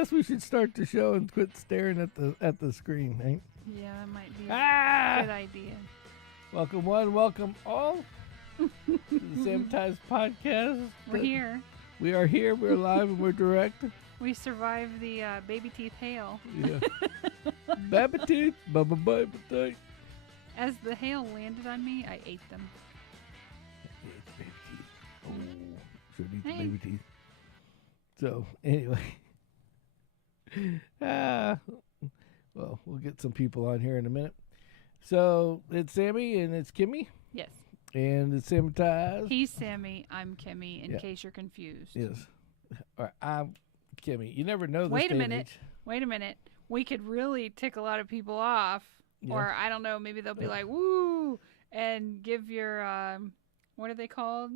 guess we should start the show and quit staring at the screen, right? Yeah, that might be a good idea. Welcome one, welcome all to the Sammitized Podcast. We're here. We are here. We're live and we're direct. We survived the baby teeth hail. Yeah. Baby teeth, baby teeth. As the hail landed on me, I ate them. Baby teeth. Oh, should eat the Hey. baby teeth. So anyway, well, we'll get some people on here in a minute. So it's Sammy and it's Kimmy. Yes. And it's Sammitized. He's Sammy. I'm Kimmy, in case you're confused. Yes. Or I'm Kimmy. You never know this Wait a day and minute. age. Wait a minute. We could really tick a lot of people off. Yeah. Or, I don't know, maybe they'll be like, woo, and give your, what are they called?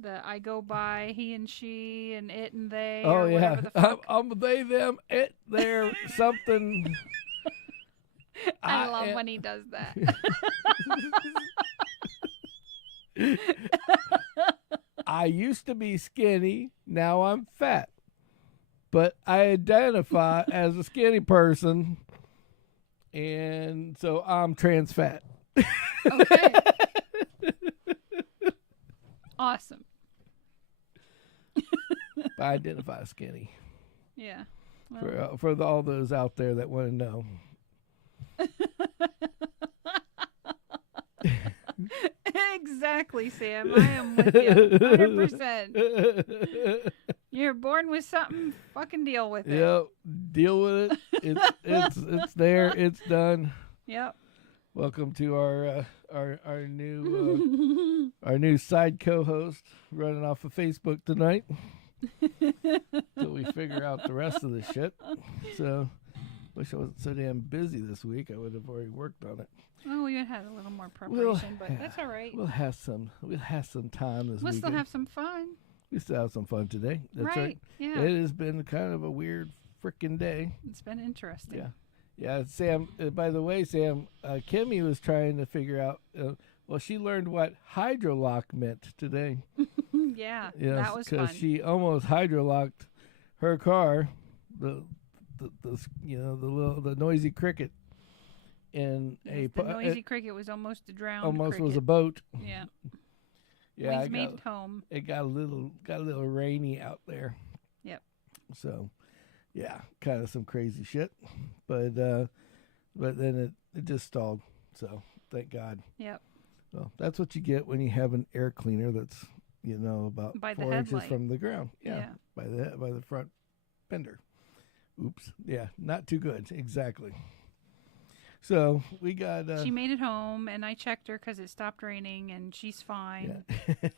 The I go by, he and she, and it and they, Oh, or yeah. whatever the fuck. I'm they, them, it, there, something. I love when he does that. I used to be skinny. Now I'm fat. But I identify as a skinny person. And so I'm trans fat. Okay. Awesome. I identify as skinny. Yeah. Well, For all those out there that want to know. exactly, Sam. I am with you. 100%. You're born with something, fucking deal with it. Yep. Deal with it. It's there. It's done. Yep. Welcome to our new side co-host running off of Facebook tonight. Till we figure out the rest of the shit. So, wish I wasn't so damn busy this week. I would have already worked on it. Oh, we had a little more preparation, but that's all right. We'll have some time this We'll weekend. still have some fun. We still have some fun today. That's right. Yeah. It has been kind of a weird freaking day. It's been interesting. Yeah. Yeah, Sam, by the way, Sam, Kimmy was trying to figure out, well, she learned what hydrolock meant today. Yeah, Yes, that was fun. because she almost hydrolocked her car, the noisy cricket, in Yes, the noisy cricket was almost a drowned almost cricket. was a boat. Yeah. Yeah, We've made it home. It got a little rainy out there. Yep. So, yeah, kind of some crazy shit, but then it just stalled. So thank God. Yep. Well, that's what you get when you have an air cleaner that's about By the 4 inches headlight. from the ground. Yeah. By the front fender. Oops. Yeah, not too good. Exactly. So we got. She made it home, and I checked her because it stopped raining, and she's fine. Yeah.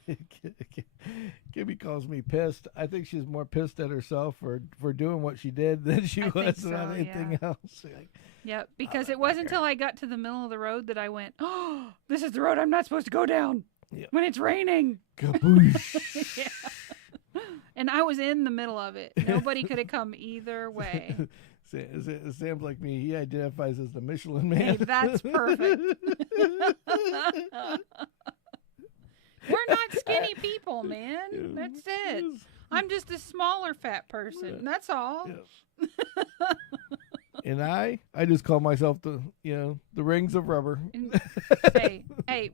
Kimmy calls me pissed. I think she's more pissed at herself for doing what she did than she was about anything else. Like, Yep, because it wasn't until I got to the middle of the road that I went, oh, this is the road I'm not supposed to go down when it's raining. Kaboosh. Yeah. And I was in the middle of it. Nobody could have come either way. Sam's like me. He identifies as the Michelin Man. Hey, that's perfect. We're not skinny people, man. That's it. I'm just a smaller fat person. That's all. Yes. And I just call myself the rings of rubber. Hey,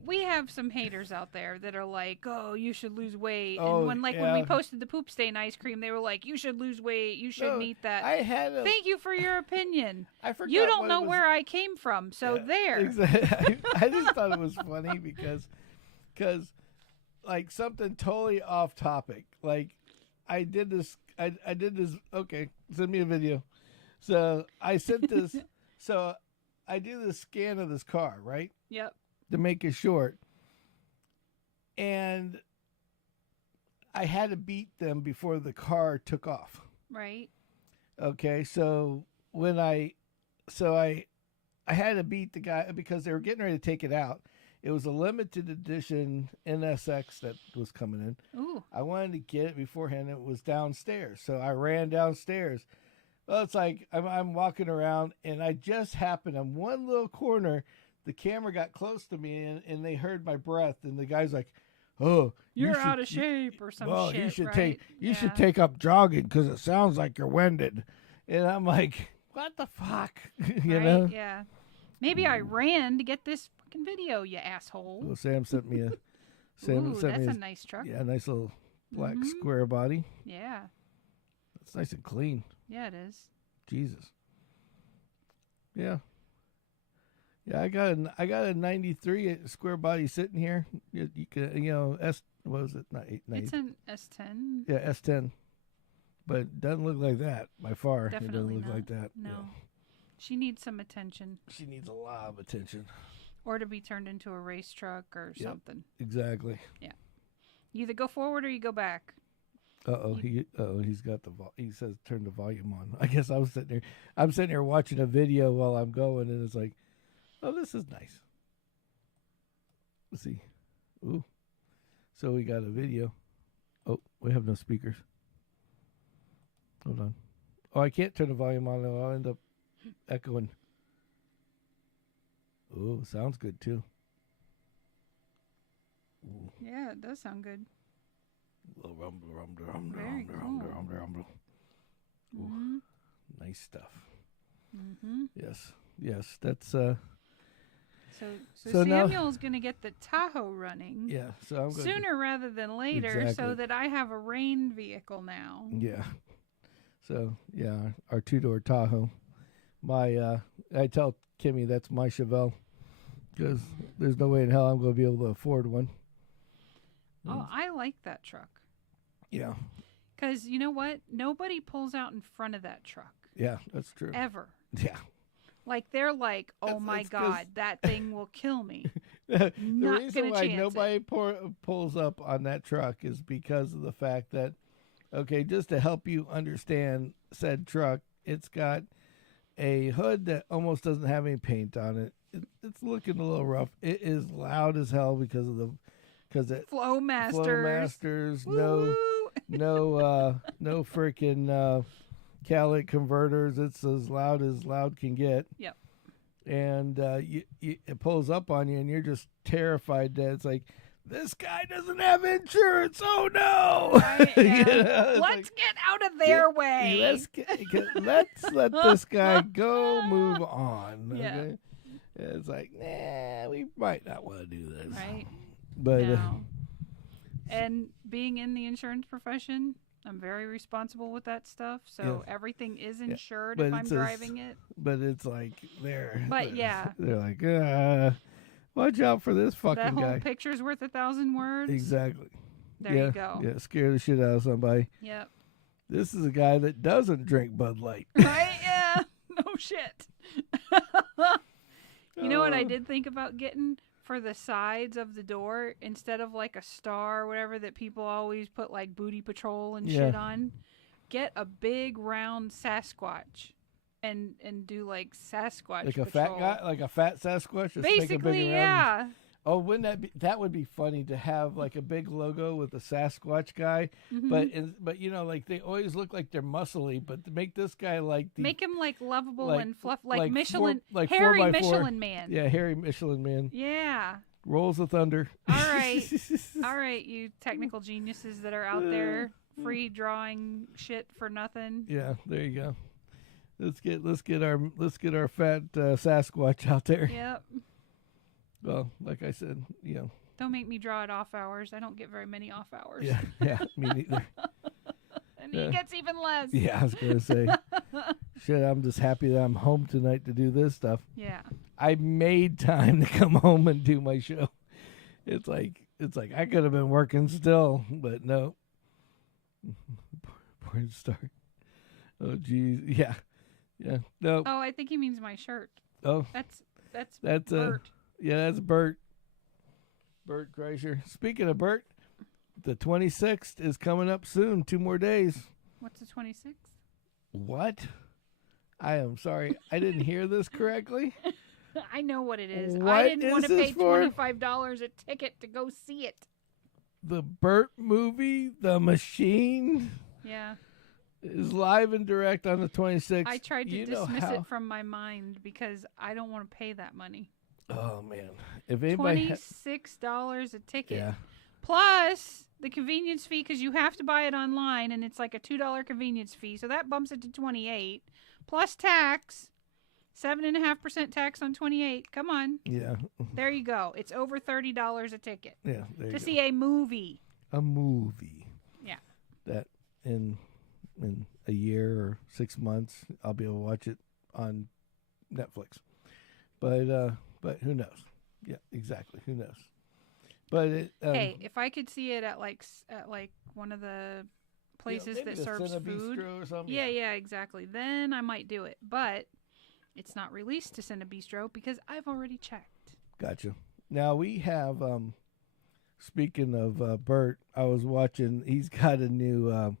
we have some haters out there that are like, oh, you should lose weight. Oh, and when we posted the poop stain ice cream, they were like, you should lose weight. You shouldn't eat that. Thank you for your opinion. I forgot. You don't know where I came from, so there. Exactly. I just thought it was funny because like something totally off topic. Like I did this. Okay, send me a video. So I sent this. So I do the scan of this car, right? Yep. To make it short. And I had to beat them before the car took off. Right. Okay, so I had to beat the guy because they were getting ready to take it out. It was a limited edition NSX that was coming in. Ooh. I wanted to get it beforehand. It was downstairs. So I ran downstairs. Well, it's like I'm walking around, and I just happened on one little corner. The camera got close to me, and they heard my breath. And the guy's like, oh, you're out of shape or some well, shit, you should right? should take up jogging because it sounds like you're winded. And I'm like, what the fuck? you right? know? Yeah. Maybe I ran to get this fucking video, you asshole. Well, Sam sent me a. Ooh, that's a nice truck. Yeah, nice little black square body. Yeah. It's nice and clean. Yeah, it is. Jesus. Yeah. Yeah, I got a 93 square body sitting here. You can, what was it? Not 890. It's an S10. Yeah, S10. But it doesn't look like that by far. Definitely it doesn't look not. like that. No. Yeah. She needs some attention. She needs a lot of attention. Or to be turned into a race truck or something. Exactly. Yeah. You either go forward or you go back. He's got he says turn the volume on. I guess I'm sitting here watching a video while I'm going, and it's like, oh, this is nice. Let's see. Ooh. So we got a video. Oh, we have no speakers. Hold on. Oh, I can't turn the volume on. I'll end up echoing. Ooh, sounds good too. Ooh. Yeah, it does sound good. Little rumble. Very cool. Mm-hmm. Nice stuff. Mm-hmm. Yes, that's So So now- Samuel's going to get the Tahoe running yeah. So I'm going sooner rather than later, Exactly. so that I have a rain vehicle now. Yeah. So yeah, our 2-door Tahoe. My I tell Kimmy that's my Chevelle because there's no way in hell I'm going to be able to afford one. Oh, I like that truck. Yeah. Because you know what? Nobody pulls out in front of that truck. Yeah, that's true. Ever. Yeah. Like, they're like, oh That's- my that's 'cause- God, that thing will kill me. The Not reason gonna why chance nobody pulls up on that truck is because of the fact that, okay, just to help you understand said truck, it's got a hood that almost doesn't have any paint on it. It's looking a little rough. It is loud as hell because it Flowmasters. no freaking catalytic converters. It's as loud can get. Yep. And it pulls up on you, and you're just terrified that it's like, this guy doesn't have insurance. Oh no! Right, yeah. You know, it's Let's like, get out of their way. let's let this guy go. Move on. Yeah. Okay? It's like, nah, we might not want to do this. Right. But No. And being in the insurance profession, I'm very responsible with that stuff. So everything is insured But if I'm it's a- driving it. but it's like But yeah. they're like, watch out for this fucking That whole guy. picture's worth 1,000 words. Exactly. There you go. Yeah, scare the shit out of somebody. Yep. This is a guy that doesn't drink Bud Light. Right? Yeah. No shit. You know what I did think about getting for the sides of the door instead of like a star or whatever that people always put like Booty Patrol and shit on? Get a big round Sasquatch and do like Sasquatch Like a patrol. fat guy, like a fat Sasquatch. Just make a Basically, big yeah. Oh, wouldn't that would be funny to have like a big logo with a Sasquatch guy, Mhm. but you know, like they always look like they're muscly, but to make this guy like the Make him like lovable like- and fluff, like, like Michelin, like hairy 4x4. Michelin man. yeah, hairy Michelin man Yeah. rolls the thunder. All right. All right, you technical geniuses that are out there free drawing shit for nothing. Yeah, there you go. Let's get our fat Sasquatch out there. Yep. Well, like I said, Don't make me draw it off hours. I don't get very many off hours. yeah, me neither. And he gets even less. Yeah, I was gonna say, shit. I'm just happy that I'm home tonight to do this stuff. Yeah. I made time to come home and do my show. It's like I could have been working still, but no. Porn star. Oh geez, yeah. No. Oh, I think he means my shirt. Oh, That's Bert. Yeah, that's Bert. Bert Kreischer. Speaking of Bert, the 26th is coming up soon. 2 more days. What's the 26th? What? I am sorry. I didn't hear this correctly. I know what it is. What I didn't want is to this pay for? $25 a ticket to go see it. The Bert movie, The Machine, Yeah. is live and direct on the 26th. I tried to You know dismiss how- it from my mind because I don't want to pay that money. Oh man! If anybody, $26 a ticket. yeah, plus the convenience fee, because you have to buy it online, and it's like a $2 convenience fee, so that bumps it to $28, plus tax, 7.5% tax on 28. Come on. Yeah. There you go. It's over $30 a ticket. Yeah. There to see a movie. A movie. Yeah. That in a year or 6 months, I'll be able to watch it on Netflix. But who knows? Yeah, exactly. Who knows? But hey, if I could see it at like one of the places that serves food, or something. Yeah, exactly. Then I might do it. But it's not released to Cinebistro because I've already checked. Gotcha. Now we have. Speaking of Bert, I was watching. He's got a new.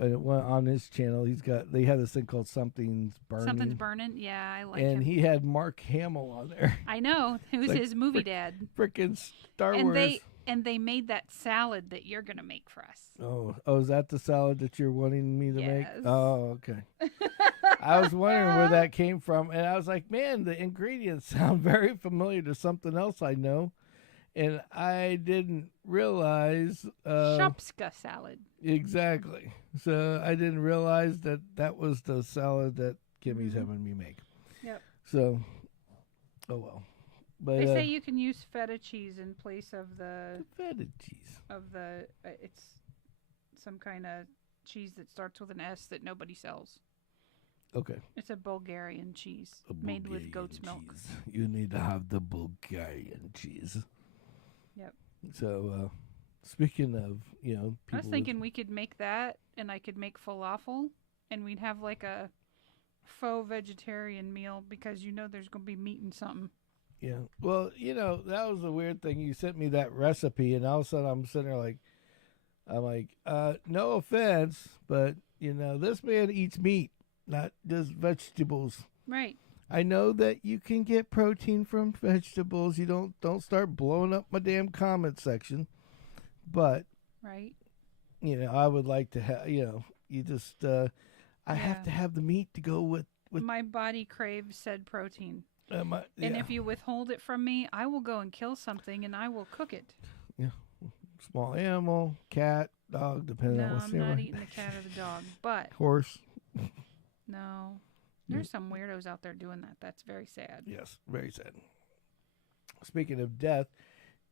On his channel, they have this thing called Something's Burning. Something's Burning, yeah, I like him. And he had Mark Hamill on there. I know, who's his movie dad. Freaking Star Wars. And they made that salad that you're gonna make for us. Oh, is that the salad that you're wanting me to make? Yes. Oh, okay. I was wondering where that came from, and I was like, man, the ingredients sound very familiar to something else I know. And I didn't realize... Shopska salad. Exactly. So I didn't realize that was the salad that Kimmy's having me make. Yep. So, oh well. But they say you can use feta cheese in place of the feta cheese. It's some kind of cheese that starts with an S that nobody sells. Okay. It's a Bulgarian cheese made with goat's milk. You need to have the Bulgarian cheese. Yep. So, speaking of, people I was thinking we could make that, and I could make falafel, and we'd have like a faux vegetarian meal because there's going to be meat in something. Yeah. Well, that was the weird thing. You sent me that recipe, and all of a sudden I'm sitting there I'm like, no offense, but, this man eats meat, not just vegetables. Right. I know that you can get protein from vegetables. You don't start blowing up my damn comment section. But, right. I would like to have, you just, I have to have the meat to go with. My body craves said protein. And if you withhold it from me, I will go and kill something and I will cook it. Yeah. Small animal, cat, dog, depending on what's No, I'm not eating the cat or the dog, but. Horse. No. There's some weirdos out there doing that. That's very sad. Yes, very sad. Speaking of death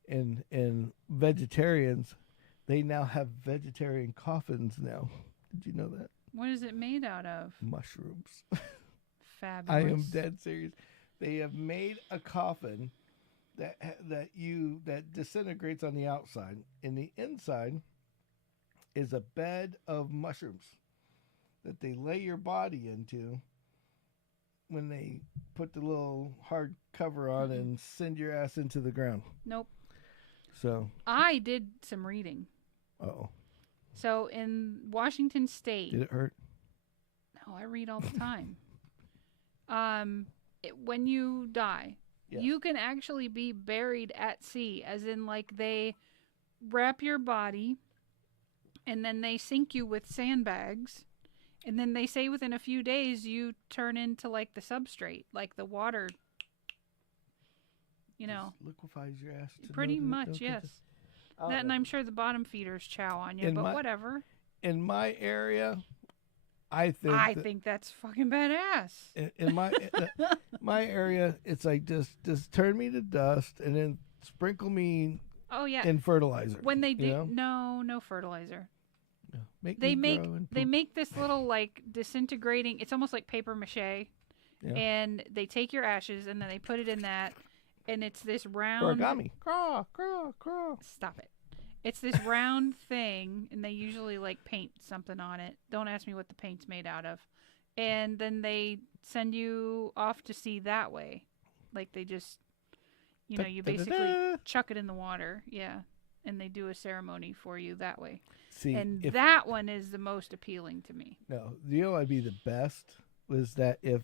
and vegetarians, they now have vegetarian coffins now. Did you know that? What is it made out of? Mushrooms. Fabulous. I am dead serious. They have made a coffin that disintegrates on the outside, and the inside is a bed of mushrooms that they lay your body into when they put the little hard cover on and send your ass into the ground. Nope. So I did some reading. Uh-oh. So in Washington State. Did it hurt? No, I read all the time. When you die, yes, you can actually be buried at sea, as in like they wrap your body and then they sink you with sandbags. And then they say within a few days you turn into like the substrate, like the water, Just liquefies your ass. Pretty much, yes. That, and I'm sure the bottom feeders chow on you, but whatever. In my area, I think that's fucking badass. In my area, it's like just turn me to dust and then sprinkle me. Oh yeah. In fertilizer. When they do, no fertilizer. They make this little like disintegrating. It's almost like paper mache, and they take your ashes and then they put it in that, and it's this round. Origami. Craw, craw, craw. Stop it! It's this round thing, and they usually like paint something on it. Don't ask me what the paint's made out of, and then they send you off to sea that way. Like they just, you basically chuck it in the water, and they do a ceremony for you that way. See, and that one is the most appealing to me. No, I'd be the best was that if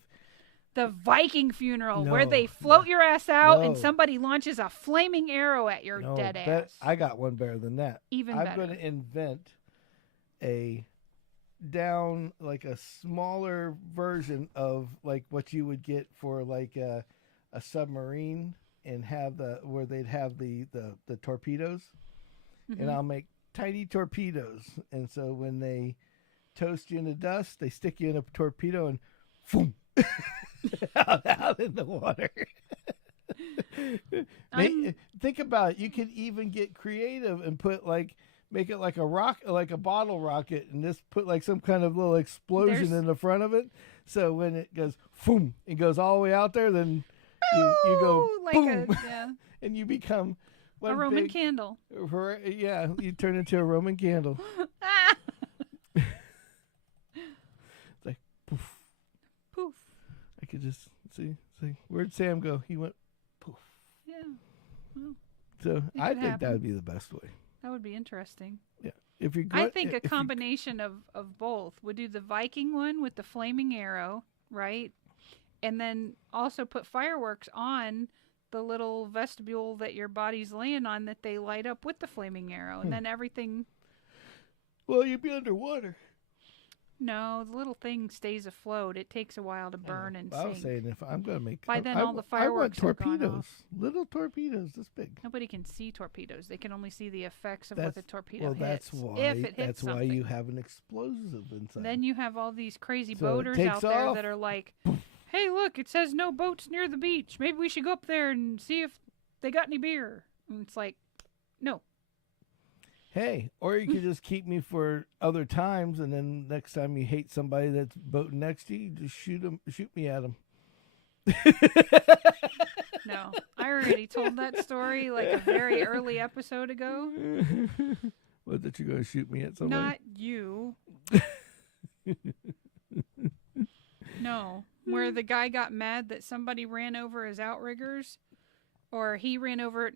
the Viking funeral where they float your ass out and somebody launches a flaming arrow at your dead ass. I got one better than that. Even I'm better. going to invent a smaller version of like what you would get for like a submarine, and have where they'd have the torpedoes. and I'll make tiny torpedoes. And so when they toast you into dust, they stick you in a torpedo and boom, out in the water. Think about it. You could even get creative and make it like a like a bottle rocket, and just put like some kind of little explosion in the front of it. So when it goes boom, it goes all the way out there. Then you go like boom, and you become a Roman candle. Yeah, you turn into a Roman candle. It's like poof, poof. I could just see. Where'd Sam go? He went poof. Yeah. Well, so I think that would be the best way. That would be interesting. Yeah. If you're I think a combination of both would do the Viking one with the flaming arrow, right? And then also put fireworks on the little vestibule that your body's laying on that they light up with the flaming arrow. And then everything... Well, you'd be underwater. No, the little thing stays afloat. It takes a while to burn and sink. I was saying if I'm going to make... By then all the fireworks I want torpedoes. Are gone off. Little torpedoes this big. Nobody can see torpedoes. They can only see the effects of what the torpedo hits. That's why. If it hits that's why you have an explosive inside. Then you have all these crazy boaters out there that are like, hey, look, it says no boats near the beach. Maybe we should go up there and see if they got any beer. And it's like, no. Hey, or you could just keep me for other times, and then next time you hate somebody that's boating next to you, just shoot me at them. No, I already told that story like a very early episode ago. What, that you're going to shoot me at somebody? Not you. No, where the guy got mad that somebody ran over his outriggers, or he ran over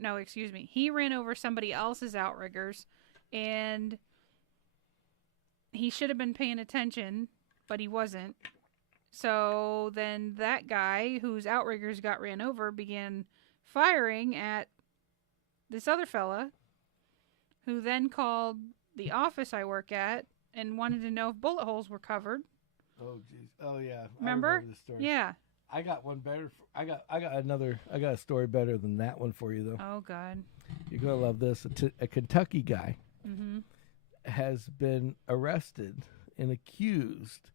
somebody else's outriggers, and he should have been paying attention, but he wasn't. So then that guy whose outriggers got ran over began firing at this other fella, who then called the office I work at and wanted to know if bullet holes were covered. Oh, jeez. Oh, yeah. Remember? I remember this story. Yeah. I got one better. I got a story better than that one for you, though. Oh, God. You're going to love this. A Kentucky guy has been arrested and accused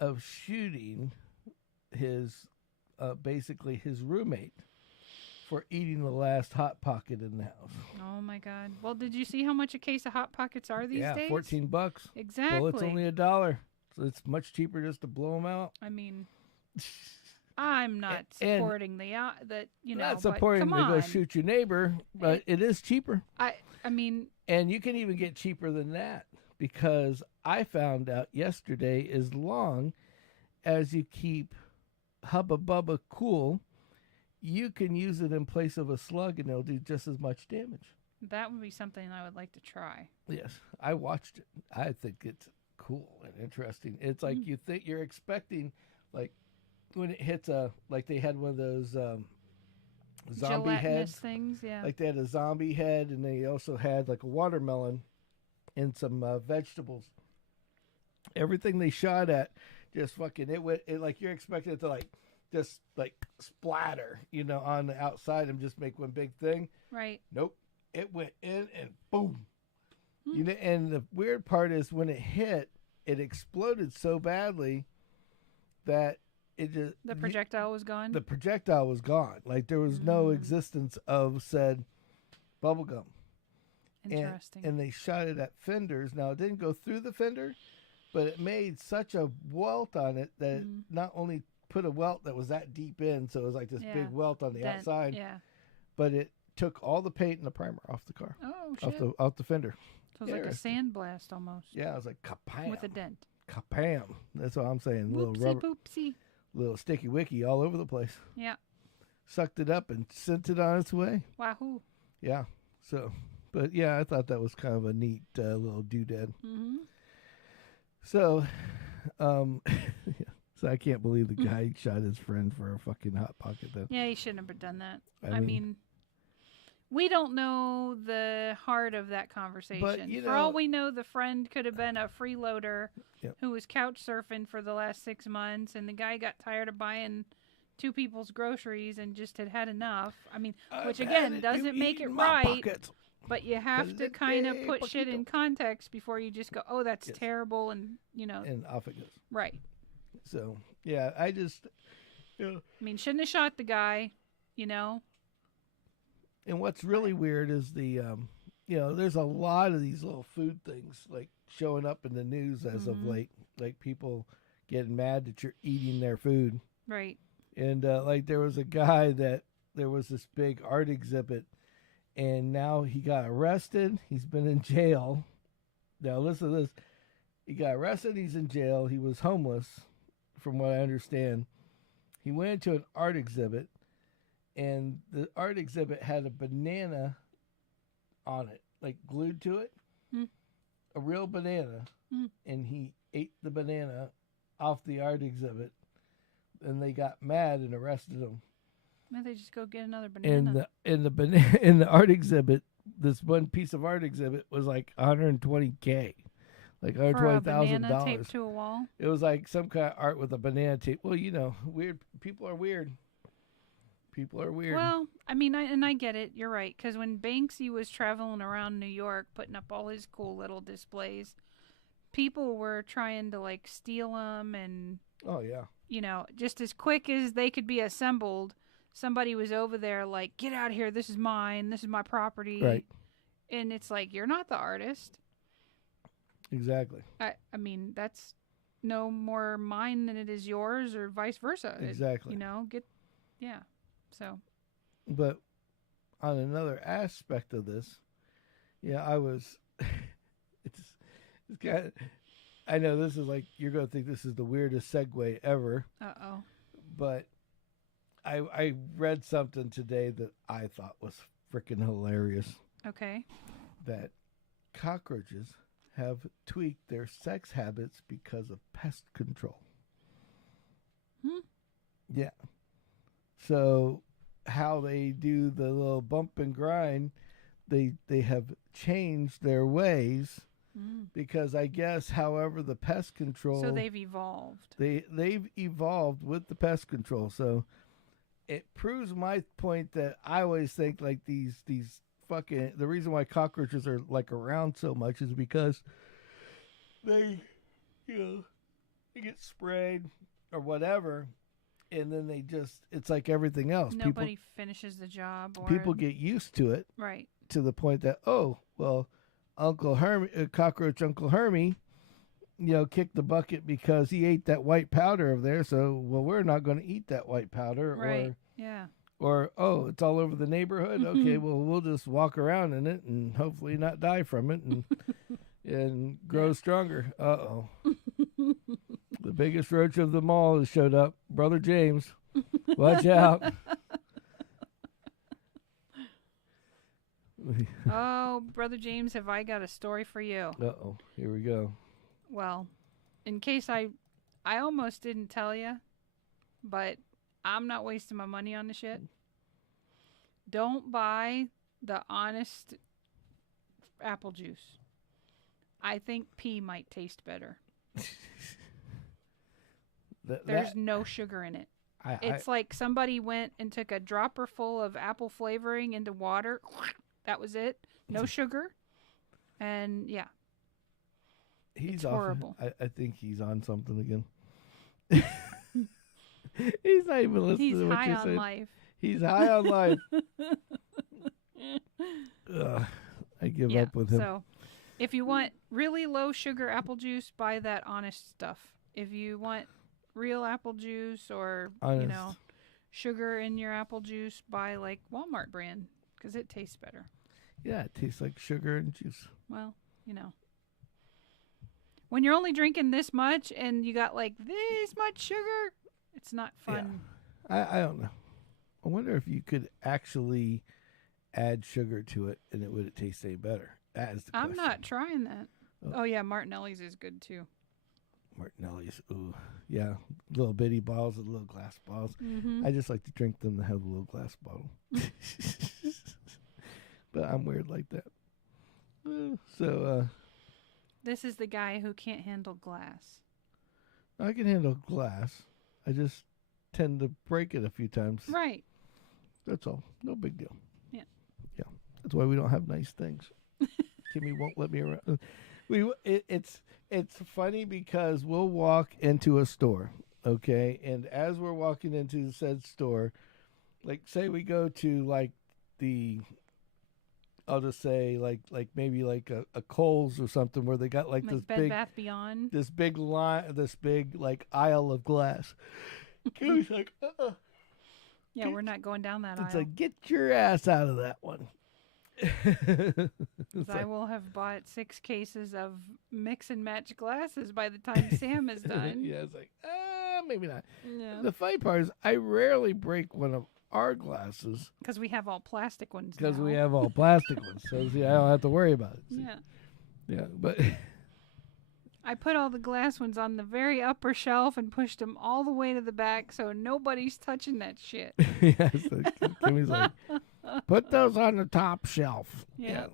of shooting basically his roommate for eating the last Hot Pocket in the house. Oh, my God. Well, did you see how much a case of Hot Pockets are these days? Yeah, $14. Exactly. Well, it's only $1. So it's much cheaper just to blow them out. I mean, I'm not supporting not supporting to go shoot your neighbor, but it is cheaper. I mean, and you can even get cheaper than that, because I found out yesterday, as long as you keep Hubba Bubba cool, you can use it in place of a slug and it'll do just as much damage. That would be something I would like to try. Yes, I watched it. I think it's cool and interesting. It's like you think you're expecting, like when it hits like they had one of those zombie heads things, yeah. Like they had a zombie head, and they also had like a watermelon and some vegetables. Everything they shot at, just fucking it like you're expecting it to just splatter, on the outside and just make one big thing. Right. Nope. It went in and boom. And the weird part is when it hit, it exploded so badly that it just... The projectile was gone? The projectile was gone. Like there was no existence of said bubblegum. Interesting. And they shot it at fenders. Now, it didn't go through the fender, but it made such a welt on it that it not only put a welt that was that deep in, so it was like this big welt on the outside, but it took all the paint and the primer off the car. Oh, shit. Off the fender. So it was like a sandblast almost. Yeah, it was like kapam. With a dent. Kapam. That's what I'm saying. Whoopsie, little rubber, poopsie. Little sticky wicky all over the place. Yeah. Sucked it up and sent it on its way. Wahoo. Yeah. So, but yeah, I thought that was kind of a neat little doodad. Mm-hmm. So, so I can't believe the guy shot his friend for a fucking Hot Pocket, though. Yeah, he shouldn't have done that. I mean, we don't know the heart of that conversation. But, for all we know, the friend could have been a freeloader who was couch surfing for the last 6 months, and the guy got tired of buying two people's groceries and just had enough. I mean, which again doesn't make it right. But you have to kind of put shit in context before you just go, oh, that's terrible, and, And off it goes. Right. So, yeah, I just... I mean, shouldn't have shot the guy, And what's really weird is the, there's a lot of these little food things, like, showing up in the news as of late. Like, people getting mad that you're eating their food. Right. And, there was a guy that there was this big art exhibit, and now he got arrested. He's been in jail. Now, listen to this. He got arrested. He's in jail. He was homeless, from what I understand. He went into an art exhibit, and the art exhibit had a banana on it, like glued to it. A real banana. And he ate the banana off the art exhibit, and they got mad and arrested him. Why don't they just go get another banana? In the art exhibit, this one piece of art exhibit was like $120K, like $120,000 taped to a wall. It was like some kind of art with a banana tape. Well, weird people are weird. People are weird. Well, I mean, I get it. You're right, because when Banksy was traveling around New York, putting up all his cool little displays, people were trying to like steal them, and oh yeah, just as quick as they could be assembled. Somebody was over there like, get out of here, this is mine, this is my property. Right. And it's like, you're not the artist. Exactly. I mean, that's no more mine than it is yours, or vice versa. Exactly. So. But on another aspect of this, I was, it's kind of, I know this is like, you're going to think this is the weirdest segue ever. Uh-oh. But I read something today that I thought was freaking hilarious. Okay. That cockroaches have tweaked their sex habits because of pest control. Yeah. So how they do the little bump and grind, they have changed their ways because I guess, however, the pest control. So they've evolved. They've evolved with the pest control. So it proves my point that I always think like these fucking, the reason why cockroaches are like around so much is because they get sprayed or whatever, and then they just, it's like everything else. Nobody finishes the job. Or people get used to it. Right. To the point that, oh, well, Cockroach Uncle Hermie, kicked the bucket because he ate that white powder over there. So, well, we're not going to eat that white powder. Right. Yeah. Or, oh, it's all over the neighborhood. Okay, well, we'll just walk around in it and hopefully not die from it and grow stronger. Uh-oh. The biggest roach of them all has showed up. Brother James. Watch out. Oh, Brother James, have I got a story for you? Uh-oh. Here we go. Well, in case I almost didn't tell you, but I'm not wasting my money on the shit. Don't buy the Honest apple juice. I think pea might taste better. There's no sugar in it. It's like somebody went and took a dropper full of apple flavoring into water. That was it. No sugar. And yeah. He's horrible. I think he's on something again. He's not even listening to what you're saying. He's high on life. He's high on life. I give up with him. So, if you want really low sugar apple juice, buy that Honest stuff. If you want real apple juice or, Honest. Sugar in your apple juice, buy like Walmart brand because it tastes better. Yeah, it tastes like sugar and juice. Well, when you're only drinking this much and you got like this much sugar, it's not fun. Yeah. I don't know. I wonder if you could actually add sugar to it and would it taste any better? That is the question. I'm not trying that. Oh yeah, Martinelli's is good too. Martinelli's, ooh, yeah, little bitty bottles and little glass bottles. Mm-hmm. I just like to drink them to have a little glass bottle. But I'm weird like that. This is the guy who can't handle glass. I can handle glass. I just tend to break it a few times. Right. That's all. No big deal. Yeah. Yeah. That's why we don't have nice things. Kimmy won't let me around. It's funny because we'll walk into a store, okay, and as we're walking into said store, like say we go to like I'll just say like maybe like a Kohl's or something where they got like this Bed big Bath Beyond. this big like aisle of glass. Kimmy's like, Yeah, we're not going down that it's aisle. like, get your ass out of that one. I will have bought 6 cases of mix and match glasses by the time Sam is done. Yeah, it's like, maybe not. Yeah. The funny part is I rarely break one of our glasses. Because we have all plastic ones Because now. we have all plastic ones. So, see, I don't have to worry about it. See? Yeah. Yeah, but... I put all the glass ones on the very upper shelf and pushed them all the way to the back so nobody's touching that shit. Yeah, so Kimmy's like, put those on the top shelf. Yeah.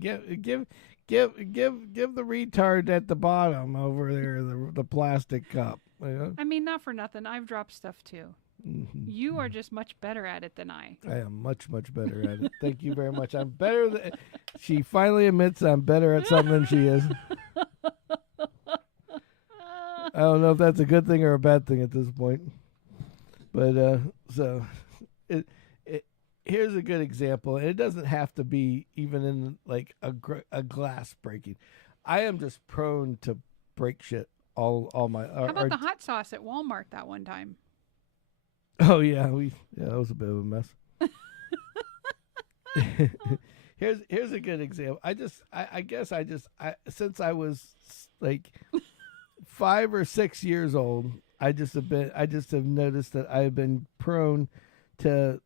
Give the retard at the bottom over there the plastic cup. You know? I mean, not for nothing. I've dropped stuff too. Mm-hmm. You are just much better at it than I. I am much better at it. Thank you very much. I'm better than... She finally admits I'm better at something than she is. I don't know if that's a good thing or a bad thing at this point. But so here's a good example. It doesn't have to be even in like a glass breaking. I am just prone to break shit all my. How about the hot sauce at Walmart that one time? Oh yeah, that was a bit of a mess. Here's a good example. I guess since I was like 5 or 6 years old, I just have noticed that I've been prone to,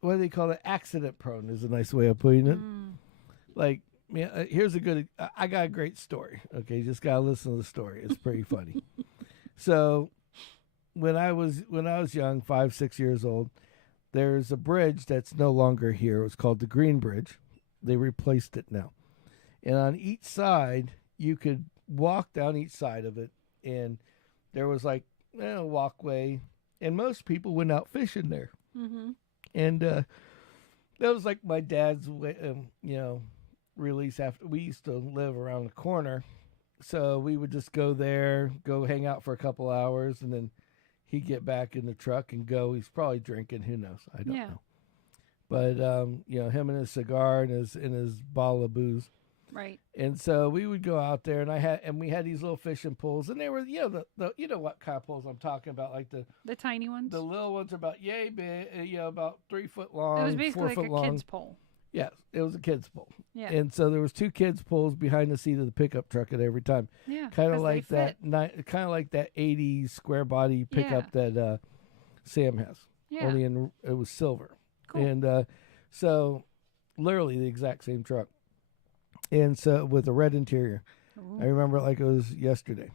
what do they call it? Accident prone is a nice way of putting it. Like, man, here's a good. I got a great story. Okay, you just gotta listen to the story. It's pretty funny. So, when I was young, 5, 6 years old, there's a bridge that's no longer here. It was called the Green Bridge. They replaced it now, and on each side you could walk down each side of it, and there was like a walkway, and most people went out fishing there. Mm-hmm. And that was like my dad's way, release after we used to live around the corner, so we would just go there, go hang out for a couple hours, and then he'd get back in the truck and go. He's probably drinking, who knows? I don't know. But him and his cigar and his bottle of booze. Right. And so we would go out there, and we had these little fishing poles, and they were the what kind of poles I'm talking about, like the tiny ones. The little ones are about yay big, about 3 foot long. It was basically 4 foot like a long. kid's pole. Yeah, it was a kid's pole. Yeah. And so there was 2 kids poles behind the seat of the pickup truck at every time. Yeah. Kind of like that 80s square body pickup that Sam has. Yeah. Only it was silver. Cool. And so literally the exact same truck. And so with a red interior. Ooh. I remember it like it was yesterday.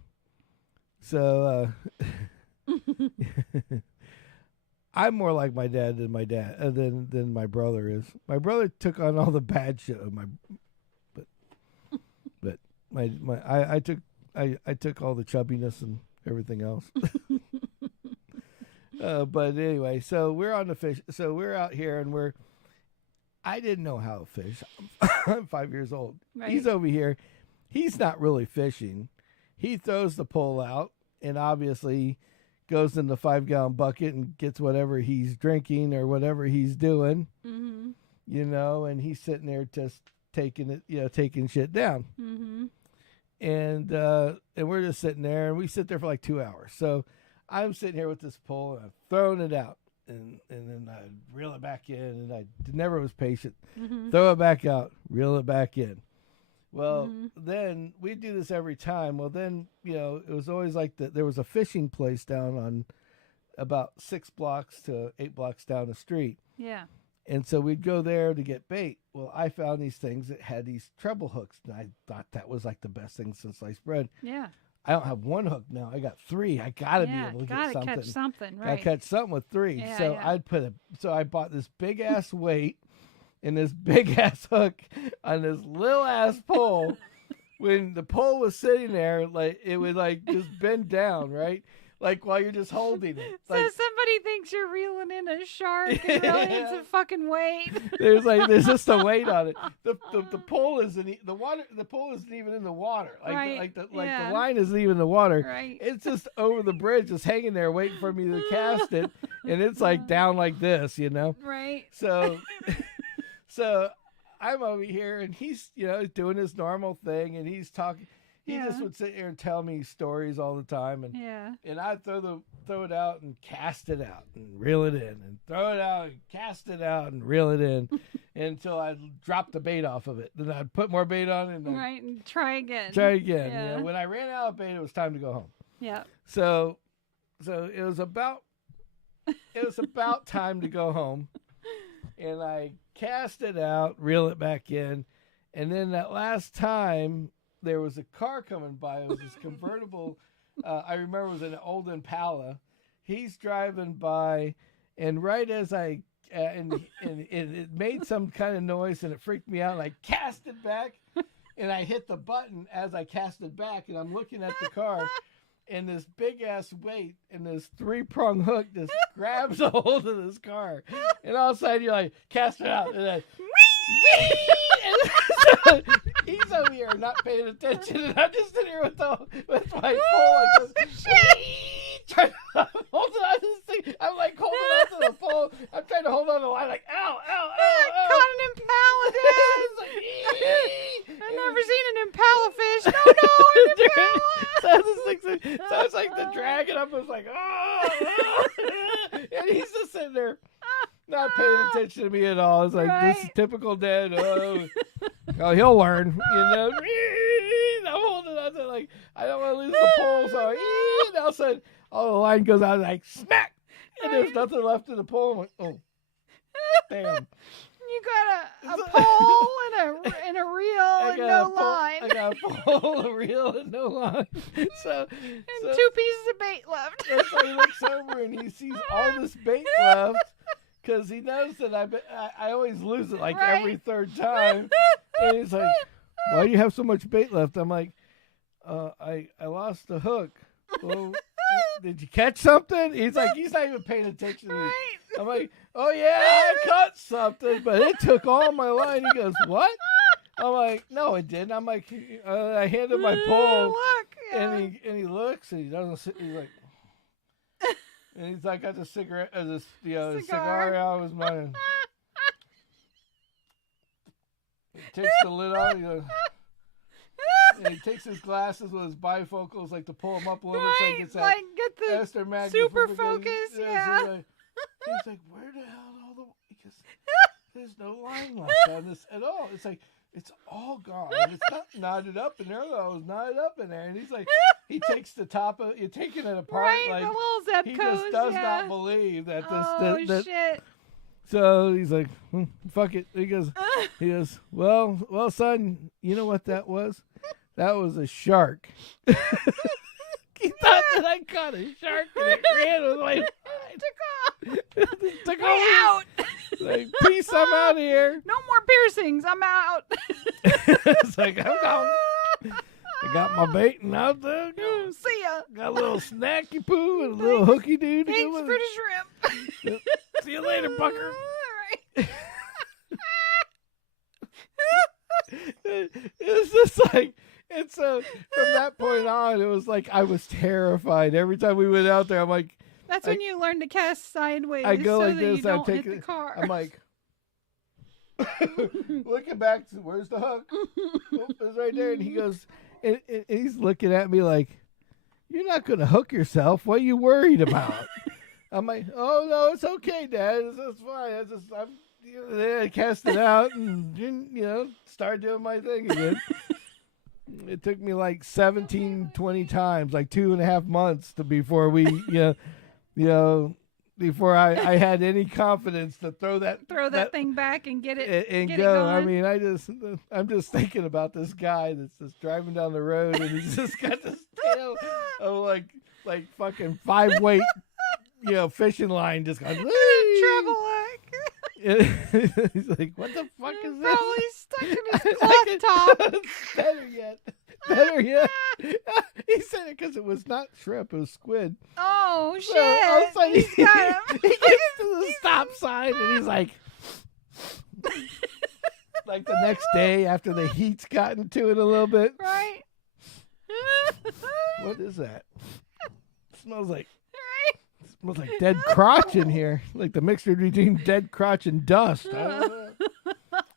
So I'm more like my dad than my brother is. My brother took on all the bad shit of I took all the chubbiness and everything else. But anyway, so we're on the fish. So we're out here, and I didn't know how to fish. I'm 5 years old. Right. He's over here. He's not really fishing. He throws the pole out, and obviously goes in the 5-gallon bucket and gets whatever he's drinking or whatever he's doing. Mm-hmm. And he's sitting there just taking shit down. Mm-hmm. And we're just sitting there, and we sit there for like 2 hours. So I'm sitting here with this pole, and I'm throwing it out. And then I'd reel it back in, and I never was patient. Mm-hmm. Throw it back out, reel it back in. Well, then we do this every time. Well, then, it was always like there was a fishing place down on about 6 blocks to 8 blocks down the street. Yeah. And so we'd go there to get bait. Well, I found these things that had these treble hooks, and I thought that was like the best thing since sliced bread. Yeah. I don't have 1 hook now. I got 3. I gotta be able to get something. Catch something, right? Gotta catch something with 3. Yeah, so yeah. I bought this big ass weight and this big ass hook on this little ass pole. When the pole was sitting there, like it would like just bend down, right? like while you're just holding it. So Like, somebody thinks you're reeling in a shark and really it's a fucking weight. there's just a weight on it. The pole isn't the water. The pole isn't even in the water. Like the line isn't even in the water. Right. It's just over the bridge, just hanging there, waiting for me to cast it, and it's like down like this, you know. Right. So, so I'm over here, and he's doing his normal thing, and he's talking. He just would sit here and tell me stories all the time, and I'd throw it out and cast it out and reel it in, and throw it out and cast it out and reel it in, until I'd drop the bait off of it. Then I'd put more bait on it, and try again. Yeah. When I ran out of bait, it was time to go home. Yeah. So it was about time to go home, and I cast it out, reel it back in, and then that last time there was a car coming by. It was this convertible. I remember it was an old Impala. He's driving by, and right as I and it made some kind of noise, and it freaked me out. And I cast it back, and I hit the button as I cast it back, and I'm looking at the car, and this big ass weight and this 3-prong hook just grabs a hold of this car, and all of a sudden you're like, cast it out, and then so he's over here not paying attention, and I'm just sitting here with my pole like this, trying to hold it on this thing. I'm like holding on to the pole. I'm trying to hold on to the line, like ow. Caught an Impala, Dad. I've never seen an Impala fish. No, an Impala. So it's like the dragging up was like, oh, and he's just sitting there not paying attention to me at all. It's like, this is typical Dad. Oh, he'll learn, I'm holding on to like, I don't want to lose the pole. So all of a sudden, all the line goes out like smack, and there's nothing left in the pole. I'm like, oh, damn. You got a pole and a reel and no line. I got a pole, a reel, and no line. So 2 pieces of bait left. And so he looks over and he sees all this bait left, because he knows that I always lose it like every third time. And he's like, why do you have so much bait left? I'm like, I lost the hook. Well, did you catch something? He's like, he's not even paying attention to me. I'm like, oh yeah, I caught something, but it took all my line. He goes, what? I'm like, no, it didn't. I'm like, I handed my pole, and he looks, and he doesn't. He's like, and he's like, got the cigarette, cigar out of his mouth. He takes the lid off. He goes, and he takes his glasses with his bifocals, like to pull them up a little bit, so he gets that get the Magnum super focus. So he's like, where the hell are all the? Because there's no line left on this at all. It's like, it's all gone. It's not knotted up in there though. It was knotted up in there, and he's like, he takes the top of, you're taking it apart, like the little zip he codes, just does not believe that this. Shit. So he's like, fuck it. He goes, well, son, you know what that was? That was a shark. He thought that I caught a shark, and it ran with my took out. Like, peace, I'm out of here. No more piercings. I'm out. It's like, I'm gone. I got my bait and out there. See ya. Got a little snacky poo and a little hooky dude. Thanks for the shrimp. Yep. See you later, Bucker. All right. It's just like, it's from that point on, it was like I was terrified. Every time we went out there, I'm like, that's when you learn to cast sideways. I go so like that this. you don't I'm taking hit the car. I'm like, looking back, where's the hook? Oh, it's right there. And he goes, and he's looking at me like, you're not going to hook yourself. What are you worried about? I'm like, oh no, it's okay, Dad. It's fine. I cast it out and started doing my thing again. It took me like 20 times, like 2.5 months before we, before I had any confidence to throw that thing back and get it and get go. It going. I mean, I'm just thinking about this guy that's just driving down the road, and he's just got this tail of like fucking 5-weight, fishing line just going. Treble He's like, what the fuck is this? Probably stuck in his cloth top. Better yet. He said it because it was not shrimp, it was squid. Oh, shit. So all of a sudden, He's got him. he gets to the stop sign and he's like, like the next day after the heat's gotten to it a little bit. Right. What is that? Smells like dead crotch in here, like the mixture between dead crotch and dust. I don't know.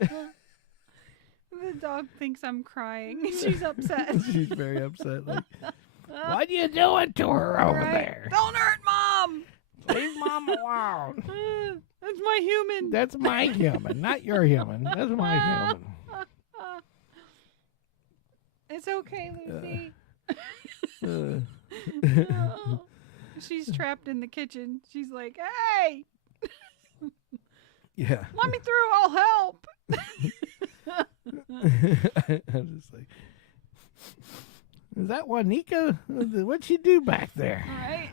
The dog thinks I'm crying. She's upset. She's very upset. Like, what are you doing to her over there? Don't hurt Mom. Leave Mom alone. That's my human. That's my human, not your human. That's my human. It's okay, Lucy. She's trapped in the kitchen. She's like, hey, Yeah. let me through. I'll help. I'm just like, is that Juanica? What'd she do back there? All right.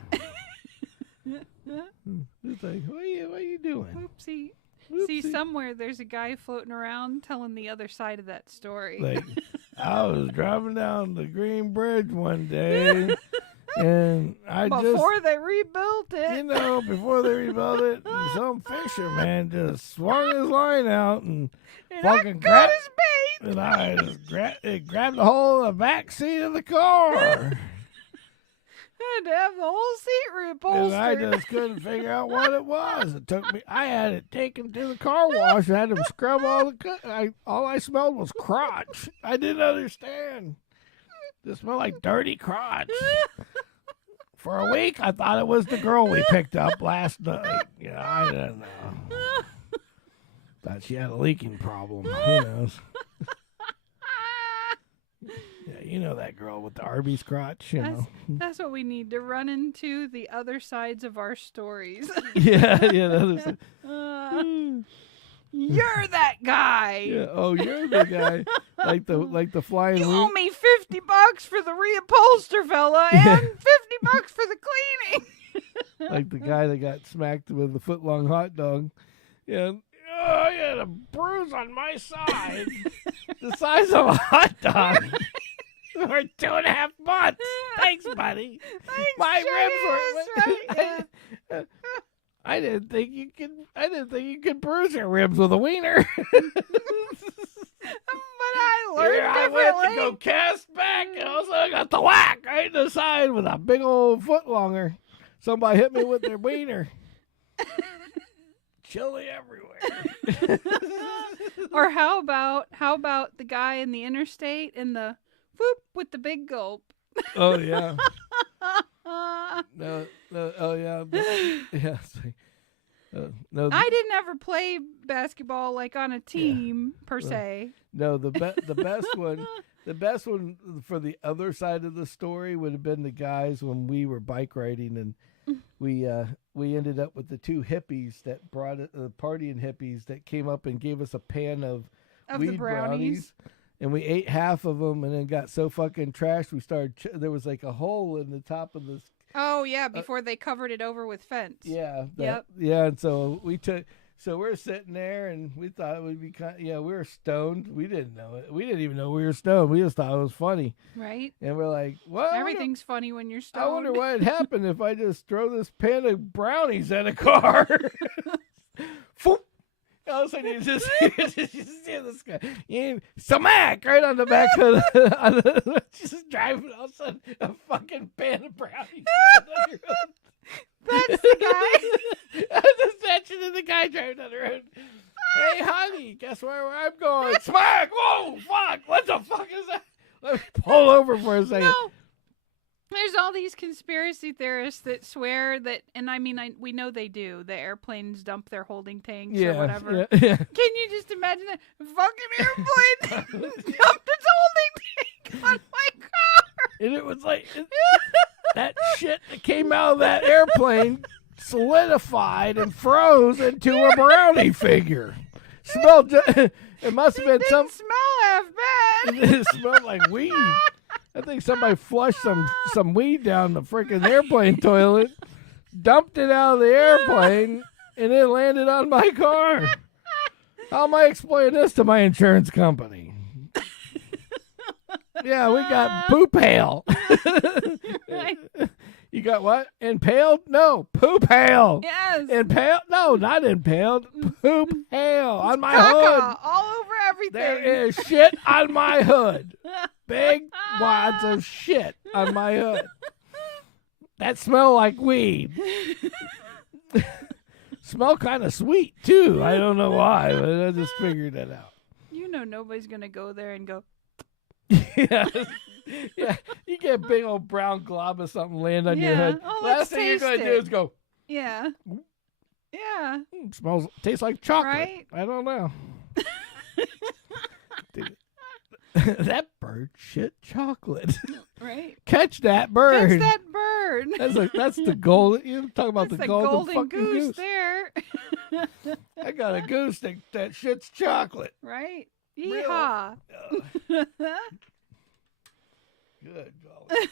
It's like, what are you doing? Oopsie. Oopsie. See, somewhere there's a guy floating around telling the other side of that story. Like, I was driving down the Green Bridge one day, and before they rebuilt it. Before they rebuilt it, and some fisherman just swung his line out and fucking got his bait. And I just grabbed the whole of the back seat of the car. Had to have the whole seat reupholstered. And I just couldn't figure out what it was. It took me. I had it taken to the car wash. I had to scrub all all I smelled was crotch. I didn't understand. It smelled like dirty crotch. For a week, I thought it was the girl we picked up last night. Yeah, I didn't know. Thought she had a leaking problem. Who knows? Yeah, you know that girl with the Arby's crotch, you know. That's what we need to run into the other sides of our stories. Yeah, the other side. You're that guy. Yeah, oh, you're the guy. Like the flying You owe me $50 for the reupholster, fella, and $50 for the cleaning. Like the guy that got smacked with a foot-long hot dog. Yeah. Oh, I had a bruise on my side. The size of a hot dog. For 2.5 months. Thanks, buddy. Thanks, My ribs ribs were. I didn't think you could bruise your ribs with a wiener. But I learned Here I differently. went to go cast back, and also I got the whack right in the side with a big old foot longer. Somebody hit me with their wiener. Chili everywhere. Or how about the guy in the interstate and the whoop with the big gulp? Oh yeah. No, oh yeah. Yeah. No. I didn't ever play basketball like on a team per se. No, the best one for the other side of the story would have been the guys when we were bike riding and we ended up with the two hippies that brought it, the partying hippies that came up and gave us a pan of weed the brownies. And we ate half of them and then got so fucking trashed we started. There was like a hole in the top of this. Oh yeah, before they covered it over with fence. Yeah. Yep. Yeah, and so we're sitting there and we thought it would be we were stoned. We didn't know it. We didn't even know we were stoned. We just thought it was funny. Right. And we're like, well, everything's funny when you're stoned. I wonder what would happen if I just throw this pan of brownies at a car. Foop. All of a sudden you just see this guy. Smack right on the back of the just driving. All of a sudden a fucking pan of brownies. That's the guy. I just mentioned the guy driving down the road. Hey, honey, guess where I'm going? Smack! Whoa, fuck! What the fuck is that? Let me pull over for a second. No. There's all these conspiracy theorists that swear that, and I mean, we know they do. The airplanes dump their holding tanks or whatever. Yeah. Can you just imagine that fucking airplane dumped its holding tank on my car? And it was like that shit that came out of that airplane solidified and froze into a brownie figure. Smelled. It must have been Didn't smell half bad. It smelled like weed. I think somebody flushed some weed down the freaking airplane toilet, dumped it out of the airplane, and it landed on my car. How am I explaining this to my insurance company? Yeah, we got poop hail. Right. You got what? Impaled? No, poop hail. Yes. Impaled? No, not impaled. Poop hail on my Caca hood. all over everything. There is shit on my hood. Big wads of shit on my hood. That smell like weed. Smell kind of sweet, too. I don't know why, but I just figured that out. You know nobody's going to go there and go, Yeah. Yeah, you get a big old brown glob of something land on your hood. Oh, Last let's thing you're taste going to do it. is go, yeah. Yeah. tastes like chocolate. Right? I don't know. Dude, that bird shit chocolate. Right. Catch that bird. That's that bird. That's the golden. You talk about That's the a golden fucking goose there. I got a goose that shit's chocolate. Right? Real- Yeehaw. Good golly.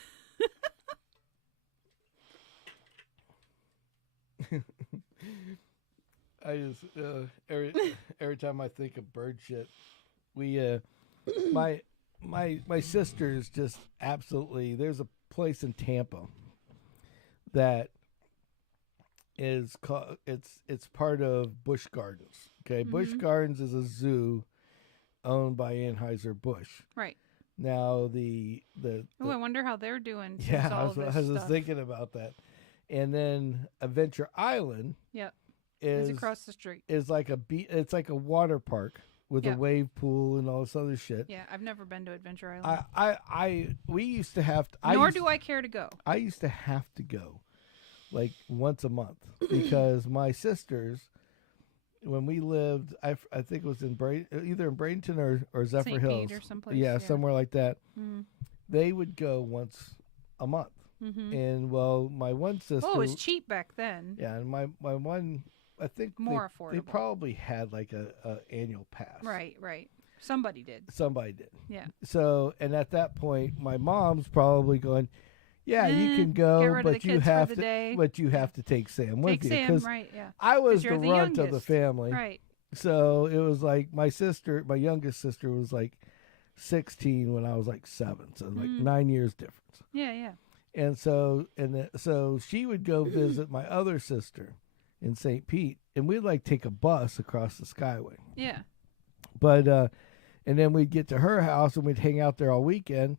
I just every time I think of bird shit, we my sisters just absolutely. There's a place in Tampa that is called it's part of Busch Gardens. Okay, Busch Gardens is a zoo owned by Anheuser-Busch. Right. Now the Oh, I wonder how they're doing. since yeah, all I of was this just stuff. thinking about that. And then Adventure Island Yep. is It's across the street. is like it's like a water park with Yeah. a wave pool and all this other shit. Yeah, I've never been to Adventure Island. We used to have to. Nor do I care to go. I used to have to go like once a month because my sisters, when we lived, I think it was in either in Bradenton or Zephyr St. Hills, Pete or someplace. yeah, somewhere like that. Mm. They would go once a month, Mm-hmm. and well, my one sister. Oh, it was cheap back then. Yeah, and my one, I think More they affordable. probably had like a annual pass. Right, right. Somebody did. Somebody did. Yeah. So, and at that point, my mom's probably going, "Yeah, you can Get go, rid of the but you kids for have the to, day. but you have to take Sam with Take you." Sam, right, yeah. I was the you're the runt of the youngest. family, Right. so it was like my youngest sister, was like 16 when I was like 7, so like 9 years difference. Yeah, yeah. And so so she would go visit my other sister in St. Pete, and we'd like take a bus across the Skyway. Yeah. But and then we'd get to her house and we'd hang out there all weekend.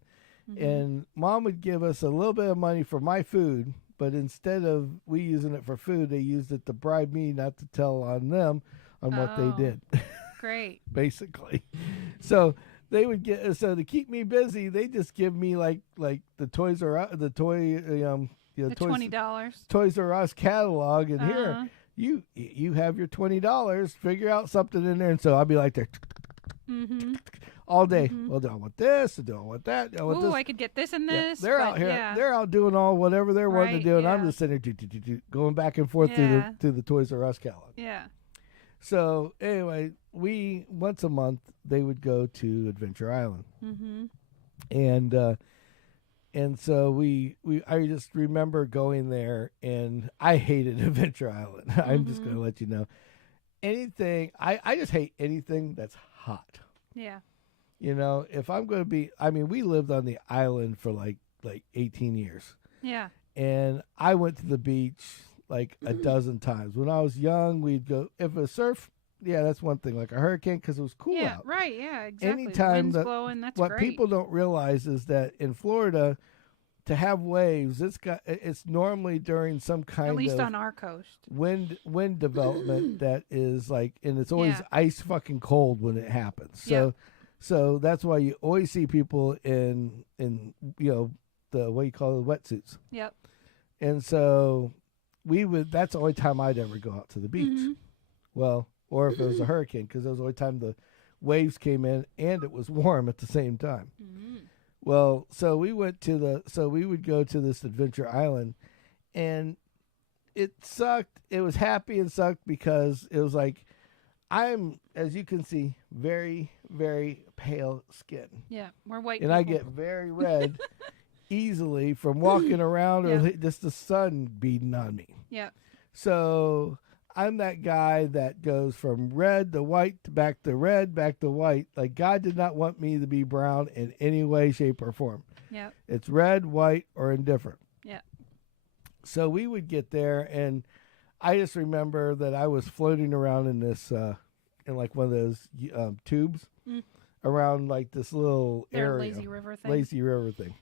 And Mom would give us a little bit of money for my food, but instead of we using it for food, they used it to bribe me not to tell on them on what they did. Great. Basically. So they would to keep me busy, they just give me like the Toys R Us, the $20. Toys R Us catalog, and here you have your $20. Figure out something in there, and so I'll be like there all day. Well, do I want this? Do I want that? Do I want Ooh, this? I could get this and Yeah, this. they're but out here. Yeah. They're out doing all whatever they're wanting to Right, do, and I'm yeah. just sitting there going back and forth Yeah. through the Toys R Us catalog. Yeah. So anyway, we once a month they would go to Adventure Island, and so I just remember going there, and I hated Adventure Island. I'm just going to let you know. Anything I just hate anything that's hot. Yeah. You know, if I'm going to be, I mean, we lived on the island for like 18 years. Yeah. And I went to the beach like a dozen times. When I was young, we'd go, if a surf, yeah, that's one thing, like a hurricane, because it was cool Yeah, out. right. Yeah, exactly. Anytime the wind's blowing, that's what great. people don't realize is that in Florida, to have waves, it's normally during some kind At least of on our coast. wind development that is like, and it's always Yeah. ice fucking cold when it happens. So, so that's why you always see people in the what you call the wetsuits. Yep. And so that's the only time I'd ever go out to the beach. Well, or if it was a hurricane, because it was the only time the waves came in and it was warm at the same time. Well, so we would go to this Adventure Island, and it sucked. It was happy and sucked because it was like, I'm, as you can see, very, very pale skin. Yeah, we're white And people. I get very red easily from walking around or just the sun beating on me. Yeah. So I'm that guy that goes from red to white to back to red, back to white. Like, God did not want me to be brown in any way, shape, or form. Yep. It's red, white, or indifferent. Yep. So we would get there, and I just remember that I was floating around in this, in like one of those tubes around like this little area. Lazy river thing. Lazy river thing.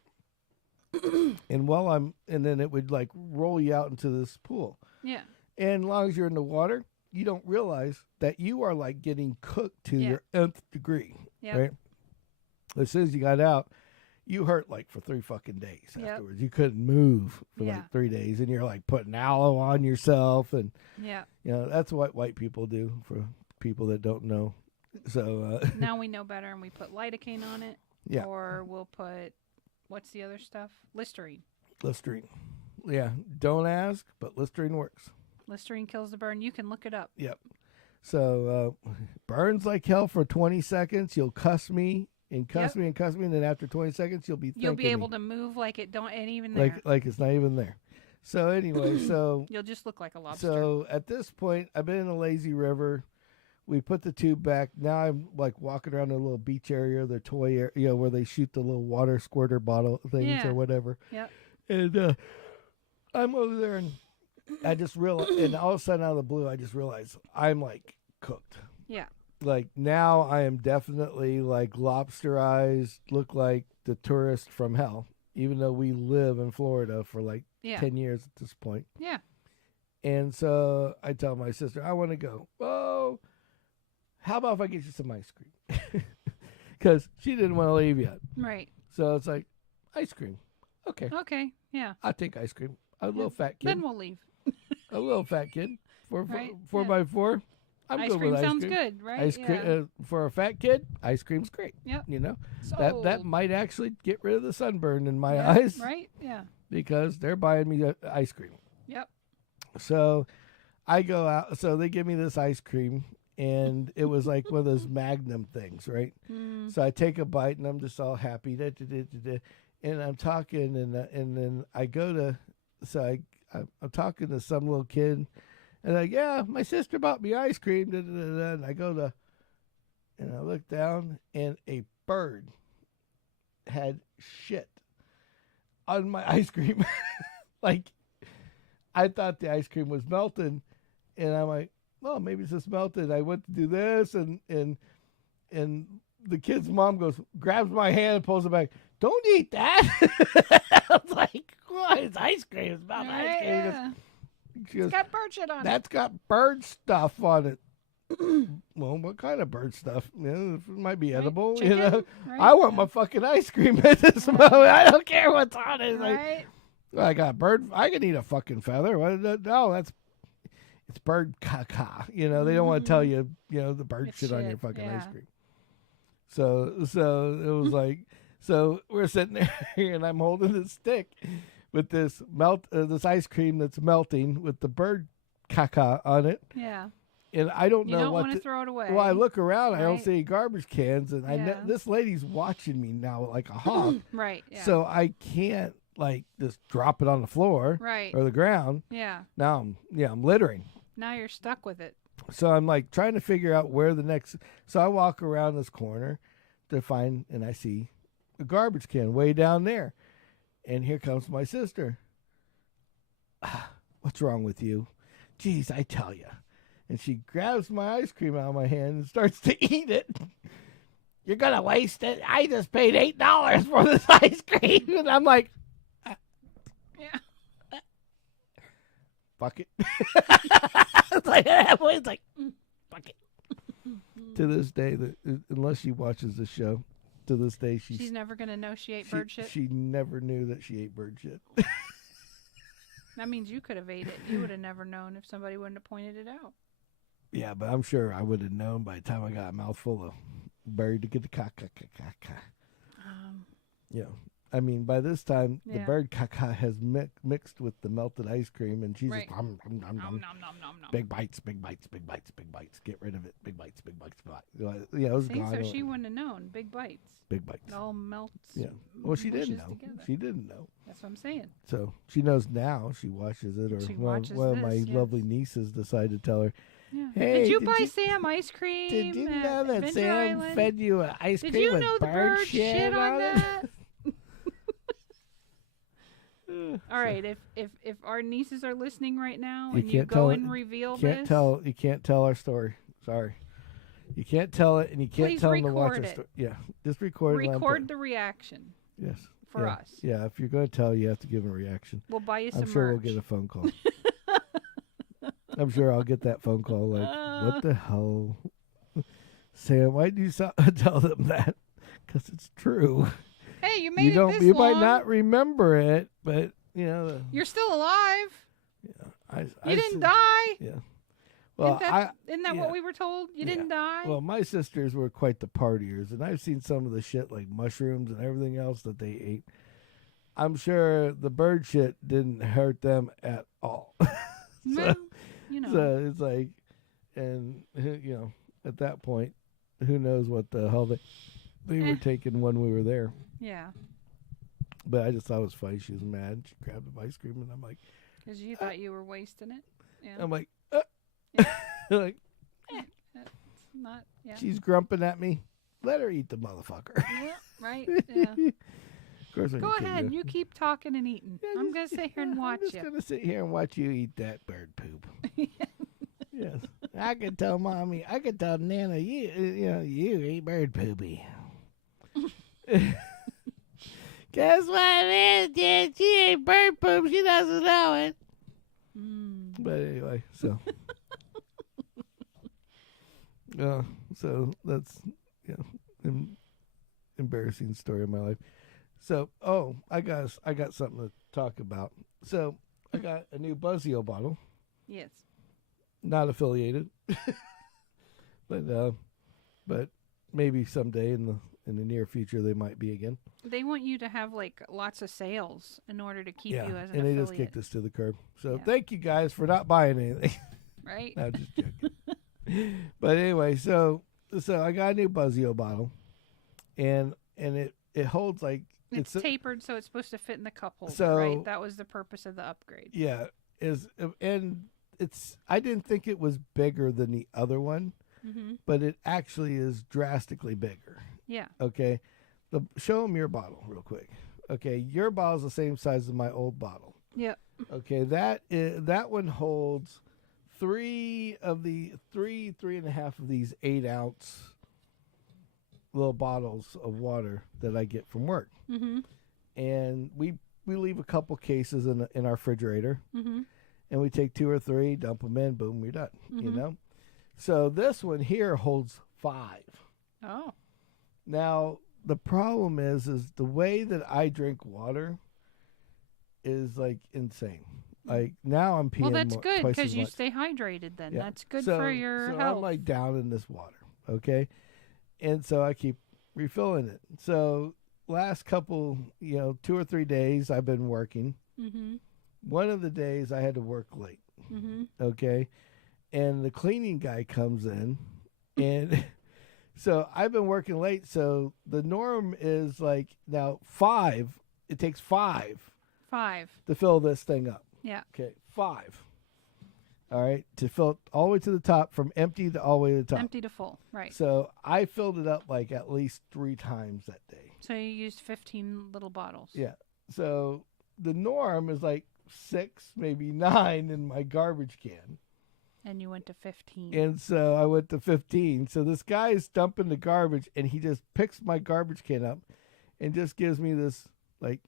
And then it would like roll you out into this pool. Yeah. And as long as you're in the water, you don't realize that you are like getting cooked to your nth degree. Yeah. Right? As soon as you got out, you hurt like for 3 fucking days afterwards. You couldn't move for like 3 days, and you're like putting aloe on yourself, and that's what white people do for people that don't know. So now we know better, and we put lidocaine on it. Yeah. Or we'll put, what's the other stuff? Listerine. Listerine. Yeah. Don't ask, but Listerine works. Listerine kills the burn. You can look it up. Yep. So burns like hell for 20 seconds. You'll cuss me and cuss me and cuss me, and then after 20 seconds, you'll be able to move like it ain't even there. Like it's not even there. So anyway, you'll just look like a lobster. So at this point, I've been in a lazy river. We put the tube back. Now I'm like walking around a little beach area, the toy area, where they shoot the little water squirter bottle things or whatever. Yep. And I'm over there, and I just realized, and all of a sudden out of the blue, I just realized I'm like cooked. Yeah. Like now I am definitely like lobsterized, look like the tourist from hell, even though we live in Florida for like 10 years at this point. Yeah. And so I tell my sister, I want to go. Oh, how about if I get you some ice cream? Because she didn't want to leave yet. Right. So it's like, ice cream. Okay. Okay. Yeah. I'll take ice cream. A little fat kid. Then we'll leave. A little fat kid. Four right. by four. I'm ice good cream with sounds ice cream. good, right? Ice cream for a fat kid. Ice cream's great. Yep. You know Sold. that might actually get rid of the sunburn in my eyes. Right. Yeah. Because they're buying me ice cream. Yep. So I go out. So they give me this ice cream, and it was like one of those Magnum things, right? So I take a bite, and I'm just all happy. And I'm talking, and then I go to. So I'm talking to some little kid. And like, yeah, my sister bought me ice cream. And I go to, and I look down, and a bird had shit on my ice cream. Like, I thought the ice cream was melting, and I'm like, well, maybe it's just melted. I went to do this, and the kid's mom grabs my hand and pulls it back. Don't eat that. I was like, what? It's ice cream. It's about ice cream. Yeah. It's got bird shit on it. That's got bird stuff on it. Well, what kind of bird stuff? It might be edible. Chicken, you know, right? I want my fucking ice cream at this moment. I don't care what's on it. Right. Like, well, I got bird. I can eat a fucking feather. No, it's bird caca. You know, they don't want to tell you. You know, the bird shit on your fucking ice cream. So it was like, so we're sitting there, and I'm holding this stick with this this ice cream that's melting with the bird caca on it. Yeah. And I don't know you don't what want to throw it away. Well, I look around, right? I don't see any garbage cans, and this lady's watching me now like a hawk. Right. Yeah. So I can't like just drop it on the floor, right, or the ground. Yeah. Now I'm littering. Now you're stuck with it. So I'm like trying to figure out where the next. So I walk around this corner to find, and I see a garbage can way down there, and here comes my sister. What's wrong with you? Jeez, I tell you. And she grabs my ice cream out of my hand and starts to eat it. You're going to waste it. I just paid $8 for this ice cream. And I'm like, yeah. Fuck it. It's like, fuck it. To this day, unless she watches the show, to this day, she's never going to know she ate bird shit. She never knew that she ate bird shit. That means you could have ate it. You would have never known if somebody wouldn't have pointed it out. Yeah, but I'm sure I would have known by the time I got a mouthful of bird to get the caca. Yeah. I mean, by this time, the bird caca has mixed with the melted ice cream, and she's right. just nom, big bites, big bites, big bites, big bites. Get rid of it. Big bites, big bites, big bites. Yeah, it was gone. So she wouldn't have known. Big bites. Big bites. It all melts. Yeah. Well, she didn't know. Together. She didn't know. That's what I'm saying. So she knows now. She watches it, or She one watches of my this, yes. lovely nieces decided to tell her, Yeah. "Hey, did you buy Sam ice cream? Did you at know that Adventure Sam Island? fed you an ice Did cream you with know the bird shit on it?" that? All right, if our nieces are listening right now and you go and reveal this, you can't tell our story. Sorry, you can't tell it, and you can't please tell them to watch record our it. story. Yeah, just record it. Record the reaction Yes. for us. Yeah, if you're going to tell, you have to give a reaction. We'll buy you some I'm sure merch. we'll get a phone call. I'm sure I'll get that phone call. Like, what the hell, Sam? Why do you tell them that? Because it's true. Hey, you made it this You long. might not remember it, but you know. You're still alive. Yeah, You didn't die. Yeah. Well, isn't that what we were told? You didn't die. Well, my sisters were quite the partiers, and I've seen some of the shit like mushrooms and everything else that they ate. I'm sure the bird shit didn't hurt them at all. Well, you know. So it's like, and you know, at that point, who knows what the hell they were taking when we were there. Yeah. But I just thought it was funny. She was mad. She grabbed the ice cream, and I'm like, because you thought you were wasting it. Yeah. I'm like, Yeah. like, It's not. Yeah. she's grumping at me. Let her eat the motherfucker. Yeah, right. Yeah. Of course, Go ahead. You keep talking and eating. Yeah, I'm gonna sit here and watch I'm just gonna sit here and watch you eat that bird poop. Yes, I could tell mommy. I could tell Nana. You eat bird poopy. Guess what it is, Dad? She ate bird poop. She doesn't know it. But anyway, so so that's embarrassing story of my life. So I got something to talk about. So I got a new Buzzio bottle. Yes. Not affiliated, but maybe someday in the near future they might be again. They want you to have like lots of sales in order to keep you as an and affiliate. they just kicked us to the curb. So Yeah. thank you guys for not buying anything. Right? No, just joking. But anyway, so I got a new Buzzio bottle, and it holds like It's tapered, so it's supposed to fit in the cup holder, So- right? That was the purpose of the upgrade. yeah I didn't think it was bigger than the other one, but it actually is drastically bigger. Yeah. Okay, show them your bottle real quick. Okay, your bottle's the same size as my old bottle. Yep. Okay, that one holds three and a half of these 8-ounce little bottles of water that I get from work. And we leave a couple cases in our refrigerator, and we take 2 or 3, dump them in, boom, we're done. You know, so this one here holds 5. Oh. Now the problem is the way that I drink water is like insane. Like now I'm peeing. Well, that's good because because you stay hydrated. Then that's good so, for your so health. I'm like down in this water, okay, and so I keep refilling it. So last couple, 2 or 3 days I've been working. One of the days I had to work late, okay, and the cleaning guy comes in, and so I've been working late. So the norm is like now 5. It takes 5 to fill this thing up. Yeah. Okay, 5. All right, to fill it all the way to the top, from empty to all the way to the top. Empty to full, right. So I filled it up like at least 3 times that day. So you used 15 little bottles. Yeah. So the norm is like 6, maybe 9 in my garbage can. And you went to 15. And so I went to 15. So this guy is dumping the garbage, and he just picks my garbage can up and just gives me this, like,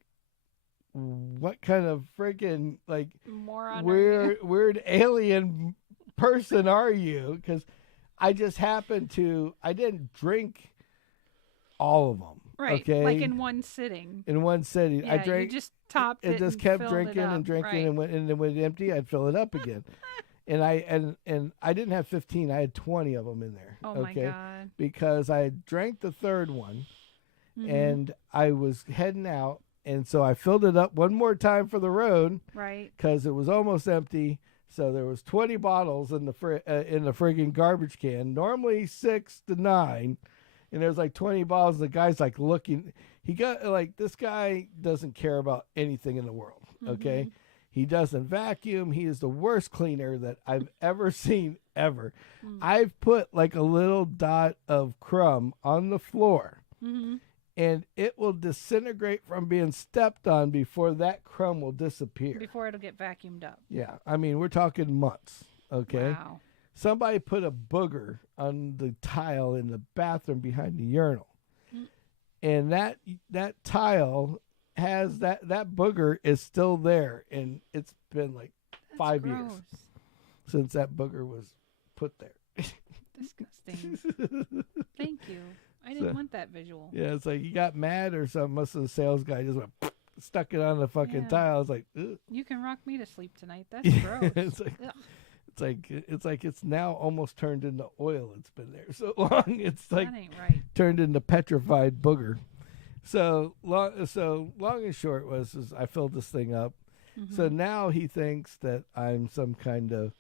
what kind of freaking, like, Moron weird alien person are you? Because I just happened to, I didn't drink all of them. Right. Okay. Like in one sitting. In one sitting. Yeah, I drank. You just topped it. It just and kept filled drinking it up. and drinking, Right. and when it empty, I'd fill it up again. And I didn't have 15. I had 20 of them in there. Oh okay? my God. Because I had drank the third one, and I was heading out, and so I filled it up one more time for the road. Right. Because it was almost empty. So there was 20 bottles in the friggin' garbage can. Normally 6 to 9, and there's like 20 balls. The guy's like looking. He got like, this guy doesn't care about anything in the world. Okay. Mm-hmm. He doesn't vacuum. He is the worst cleaner that I've ever seen ever. Mm. I've put like a little dot of crumb on the floor, Mm-hmm. and it will disintegrate from being stepped on before that crumb will disappear. Before it'll get vacuumed up. Yeah. I mean, we're talking months. Okay. Wow. Somebody put a booger on the tile in the bathroom behind the urinal. Mm. And that tile has that booger is still there, and it's been like That's 5 gross. years since that booger was put there. Disgusting. Thank you. I didn't want that visual. Yeah, it's like he got mad or something. Most of the sales guy just went stuck it on the fucking Yeah. tile. I was like, ugh. You can rock me to sleep tonight. That's Yeah, gross. it's like Ugh, it's now almost turned into oil. It's been there so long. It's like that ain't right. turned into petrified booger. So long and short was is I filled this thing up. Mm-hmm. So now he thinks that I'm some kind of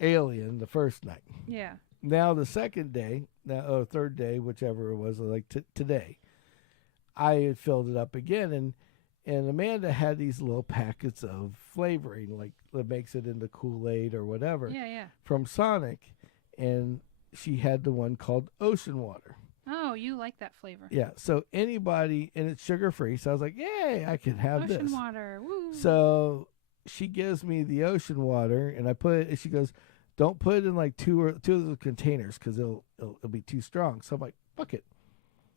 alien the first night. Yeah. Now the second day, third day, whichever it was, like today, I had filled it up again, and Amanda had these little packets of flavoring, like that makes it into Kool-Aid or whatever, Yeah. from Sonic, and she had the one called Ocean Water. Oh, you like that flavor. Yeah, so anybody, and it's sugar-free, so I was like, yay, I can have Ocean this. water. Woo. So she gives me the ocean water, and I put it, and she goes, don't put it in like two of the containers because it'll be too strong. So I'm like, fuck it.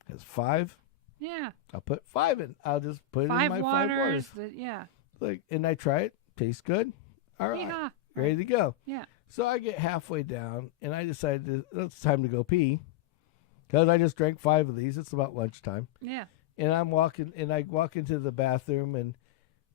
It's 5. Yeah. I'll put 5 in. I'll just put it in my 5 waters. Yeah. Like, and I try it. Tastes good. All right. Yeah. Ready to go. Yeah. So I get halfway down, and I decided it's time to go pee because I just drank 5 of these. It's about lunchtime. Yeah. And I walk into the bathroom, and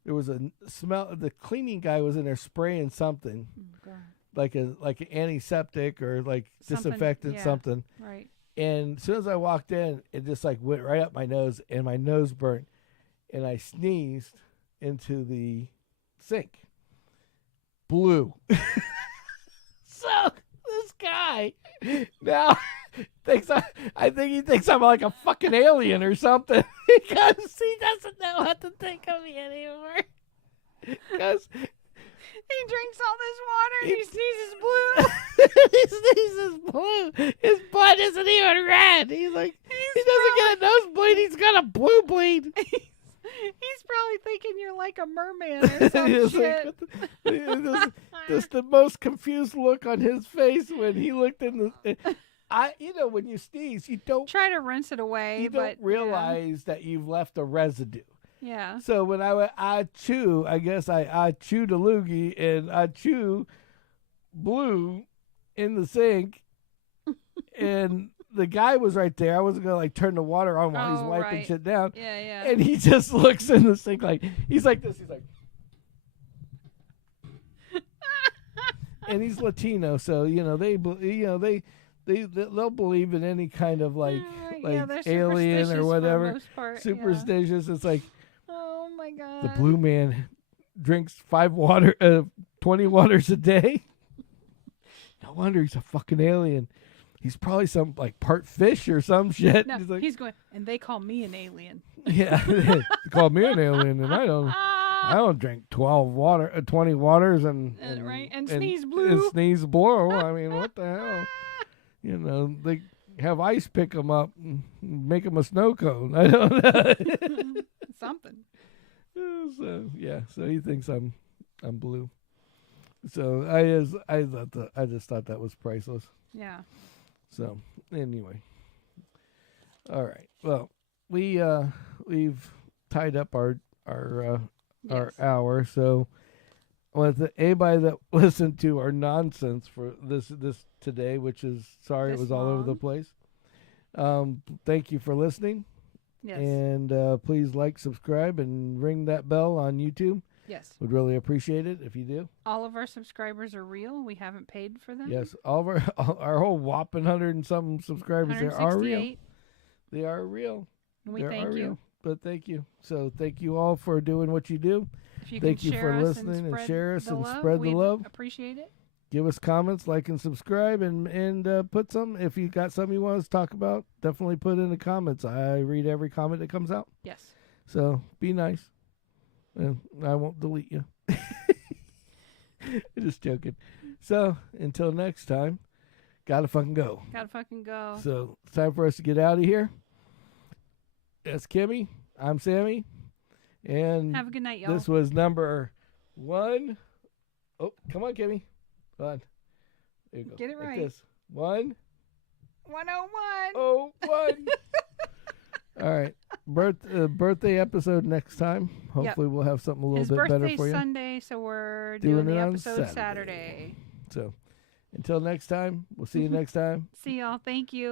there was a smell. The cleaning guy was in there spraying something. Oh, God. Like an antiseptic or like Something, disinfectant yeah. something. Right. And as soon as I walked in, it just like went right up my nose, and my nose burnt, and I sneezed into the sink. Blue. So this guy now thinks I think he thinks I'm like a fucking alien or something because he doesn't know what to think of me anymore. Because He drinks all this water and he sneezes blue. he sneezes blue. His blood isn't even red. He's like, he doesn't get a nosebleed. He's got a blue bleed. He's probably thinking you're like a merman or some It's shit. like, just the most confused look on his face when he looked in the. When you sneeze, you don't Try to rinse it away, but realize that you've left a residue. Yeah. So when I went achoo, I guess I chewed a loogie and achoo blue in the sink, and the guy was right there. I wasn't gonna like turn the water on while he's wiping right. shit down. Yeah. And he just looks in the sink like he's like this. He's like, and he's Latino, so they'll believe in any kind of like they're alien superstitious or for whatever. the most part, yeah. Superstitious. It's like Oh my God. the blue man drinks 20 waters a day. No wonder he's a fucking alien. He's probably some like part fish or some shit. No, He's like, he's going, and they call me an alien. yeah, they call me an alien, and I don't drink 20 waters and sneeze blue. And sneeze blue. I mean, what the hell? They have ice pick them up and make them a snow cone. I don't know. Something. So he thinks I'm blue. So I just thought that was priceless. Yeah. So anyway, all right. Well, we've tied up our hour. So with anybody that listened to our nonsense for this today, which is sorry it was all over the place. Thank you for listening. Yes. And please like, subscribe, and ring that bell on YouTube. Yes. Would really appreciate it if you do. All of our subscribers are real. We haven't paid for them. Yes, all of our whole whopping 100 and something subscribers there are real. They are real. And we thank you. Real. But thank you. So thank you all for doing what you do. If you thank can you for listening and share us and spread the love. Appreciate it. give us comments, like and subscribe, and put some. If you got something you want us to talk about, definitely put in the comments. I read every comment that comes out. Yes. So be nice, and I won't delete you. Just joking. So until next time, gotta fucking go. Gotta fucking go. So it's time for us to get out of here. That's Kimmy. I'm Sammy. And have a good night, y'all. This was number 1. Oh, come on, Kimmy. Come on. There you go. Get it like right. This. 1. 101. Oh, 1. All right. Birthday episode next time. Hopefully we'll have something a little bit better for you. His birthday's Sunday, so we're doing the episode Saturday. So until next time, we'll see you next time. See y'all. Thank you.